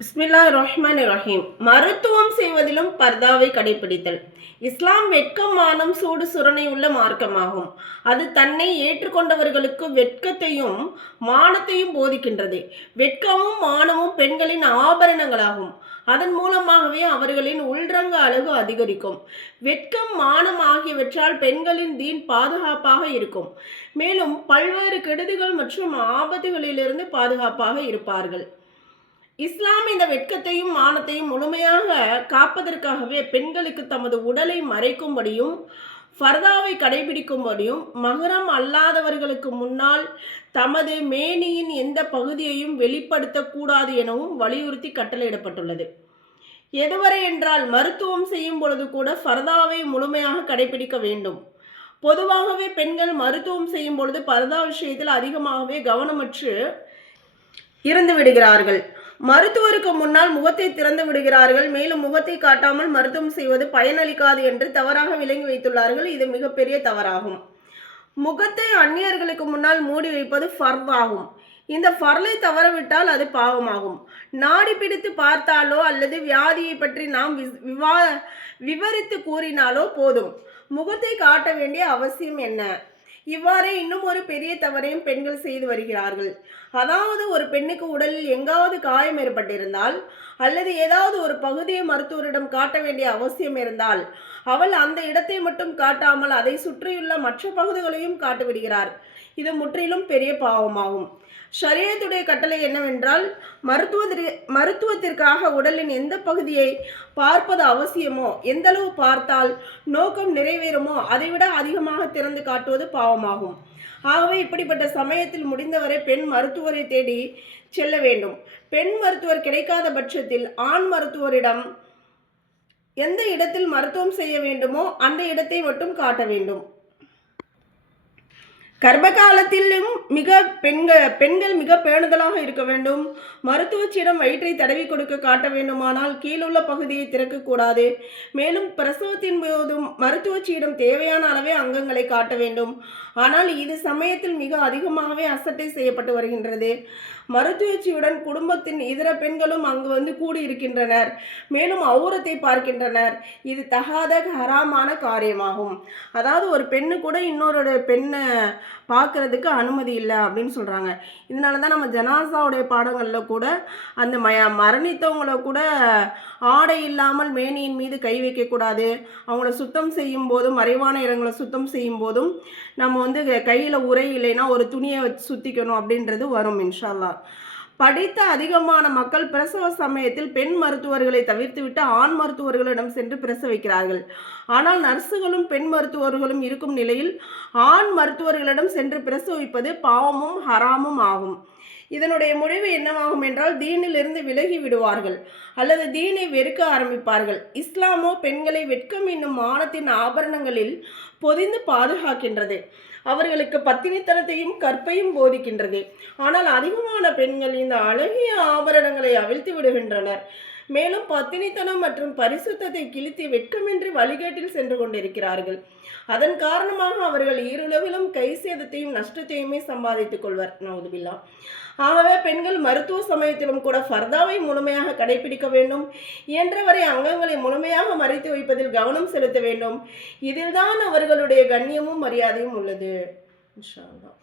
பிஸ்மில்லாஹிர்ரஹ்மானிர்ரஹீம். மருத்துவம் செய்வதிலும் பர்தாவை கடைபிடித்தல். இஸ்லாம் வெட்கம், மானம், சூடு சுரணை உள்ள மார்க்கமாகும். அது தன்னை ஏற்றுக்கொண்டவர்களுக்கு வெட்கத்தையும் மானத்தையும் போதிக்கின்றது. வெட்கமும் மானமும் பெண்களின் ஆபரணங்களாகும். அதன் மூலமாகவே அவர்களின் உள்ரங்க அழகு அதிகரிக்கும். வெட்கம், மானம் ஆகியவற்றால் பெண்களின் தீன் பாதுகாப்பாக இருக்கும். மேலும் பல்வேறு கெடுதிகள் மற்றும் ஆபத்துகளிலிருந்து பாதுகாப்பாக இருப்பார்கள். இஸ்லாம் இந்த வெட்கத்தையும் மானத்தையும் முழுமையாக காப்பதற்காகவே பெண்களுக்கு தமது உடலை மறைக்கும்படியும் ஃபர்தாவை கடைபிடிக்கும்படியும் மஹரம் அல்லாதவர்களுக்கு முன்னால் தமது மேனியின் எந்த பகுதியையும் வெளிப்படுத்தக்கூடாது எனவும் வலியுறுத்தி கட்டளையிடப்பட்டுள்ளது. எதுவரை என்றால் மருத்துவம் செய்யும் பொழுது கூட ஃபர்தாவை முழுமையாக கடைபிடிக்க வேண்டும். பொதுவாகவே பெண்கள் மருத்துவம் செய்யும் பொழுது பர்தா விஷயத்தில் அதிகமாகவே கவனமற்று இருந்து விடுகிறார்கள். மருத்துவருக்கு முன்னால் முகத்தை திறந்து விடுகிறார்கள். மேலும் முகத்தை காட்டாமல் மருத்துவம் செய்வது பயனளிக்காது என்று தவறாக விளங்கி வைத்துள்ளார்கள். இது மிகப்பெரிய தவறாகும். முகத்தை அந்நியர்களுக்கு முன்னால் மூடி வைப்பது ஃபர்த் ஆகும். இந்த ஃபர்லை தவறவிட்டால் அது பாவமாகும். நாடி பிடித்து பார்த்தாலோ அல்லது வியாதியை பற்றி நாம் விவரித்து கூறினாலோ போதும். முகத்தை காட்ட வேண்டிய அவசியம் என்ன? இவ்வாறே இன்னும் ஒரு பெரிய தவறையும் பெண்கள் செய்து வருகிறார்கள். அதாவது ஒரு பெண்ணுக்கு உடலில் எங்காவது காயம் ஏற்பட்டிருந்தால் அல்லது ஏதாவது ஒரு பகுதியை மருத்துவரிடம் காட்ட வேண்டிய அவசியம் இருந்தால் அவள் அந்த இடத்தை மட்டும் காட்டாமல் அதை சுற்றியுள்ள மற்ற பகுதிகளையும் காட்டிவிடுகிறார். இது முற்றிலும் பெரிய பாவமாகும். ஷரியத்துடைய கட்டளை என்னவென்றால் மருத்துவத்திற்காக உடலின் எந்த பகுதியை பார்ப்பது அவசியமோ, எந்தளவு பார்த்தால் நோக்கம் நிறைவேறுமோ அதைவிட அதிகமாக திறந்து காட்டுவது பாவமாகும். ஆகவே இப்படிப்பட்ட சமயத்தில் முடிந்தவரை பெண் மருத்துவரை தேடி செல்ல வேண்டும். பெண் மருத்துவர் கிடைக்காத பட்சத்தில் ஆண் மருத்துவரிடம் எந்த இடத்தில் மருத்துவம் செய்ய வேண்டுமோ அந்த இடத்தை மட்டும் காட்ட வேண்டும். கர்ப்பகாலத்திலும் பெண்கள் மிக பேணுதலாக இருக்க வேண்டும். மருத்துவச்சியிடம் வயிற்றை தடவி கொடுக்க காட்ட வேண்டுமானால் கீழுள்ள பகுதியை திறக்கக்கூடாது. மேலும் பிரசவத்தின் போதும் மருத்துவச்சியிடம் தேவையான அளவே அங்கங்களை காட்ட வேண்டும். ஆனால் இது சமயத்தில் மிக அதிகமாகவே அசட்டை செய்யப்பட்டு வருகின்றது. மருத்துவச்சியுடன் குடும்பத்தின் இதர பெண்களும் அங்கு கூடியிருக்கின்றனர். மேலும் அவுரத்தை பார்க்கின்றனர். இது தகாத ஹராமான காரியமாகும். அதாவது ஒரு பெண்ணு கூட இன்னொரு பெண்ணை பார்க்கறதுக்கு அனுமதி இல்லை அப்படின்னு சொல்கிறாங்க. இதனால தான் நம்ம ஜனாசாவுடைய பாடங்களில் கூட அந்த மரணித்தவங்களை கூட ஆடை இல்லாமல் மேனியின் மீது கை வைக்கக்கூடாது. அவங்கள சுத்தம் செய்யும் போதும் மறைவான இடங்களை சுத்தம் செய்யும் போதும் நம்ம கையில் உரை இல்லைன்னா ஒரு துணியை வச்சு சுற்றிக்கணும் அப்படின்றது வரும் இன்ஷா அல்லாஹ். படித்த அதிகமான மக்கள் பிரசவ சமயத்தில் பெண் மருத்துவர்களை தவிர்த்துவிட்டு ஆண் மருத்துவர்களிடம் சென்று பிரசவிக்கிறார்கள். ஆனால் நர்ஸுகளும் பெண் மருத்துவர்களும் இருக்கும் நிலையில் ஆண் மருத்துவர்களிடம் சென்று பிரசவிப்பது பாவமும் ஹராமும் ஆகும். இதனுடைய முடிவு என்னவாகும் என்றால் தீனிலிருந்து விலகி விடுவார்கள் அல்லது தீனை வெறுக்க ஆரம்பிப்பார்கள். இஸ்லாமோ பெண்களை வெட்கம் என்னும் மானத்தின் ஆபரணங்களில் பொதிந்து பாதுகாக்கின்றது. அவர்களுக்கு பத்தினித்தனத்தையும் கற்பையும் போதிக்கின்றது. ஆனால் அதிகமான பெண்கள் இந்த அழகிய ஆபரணங்களை அவிழ்த்து விடுகின்றனர். மேலும் பத்தினித்தனம் மற்றும் பரிசுத்தத்தை கிழித்து வெட்கமின்றி வழிகேட்டில் சென்று கொண்டிருக்கிறார்கள். அதன் காரணமாக அவர்கள் ஈருலகிலும் கை சேதத்தையும் நஷ்டத்தையுமே சம்பாதித்துக் கொள்வர். நவுதுபில்லா. ஆகவே பெண்கள் மருத்துவ சமயத்திலும் கூட ஃபர்தாவை முழுமையாக கடைபிடிக்க வேண்டும். இயன்றவரை அங்கங்களை முழுமையாக மறைத்து வைப்பதில் கவனம் செலுத்த வேண்டும். இதில்தான் அவர்களுடைய கண்ணியமும் மரியாதையும் உள்ளது. இன்ஷா அல்லாஹ்.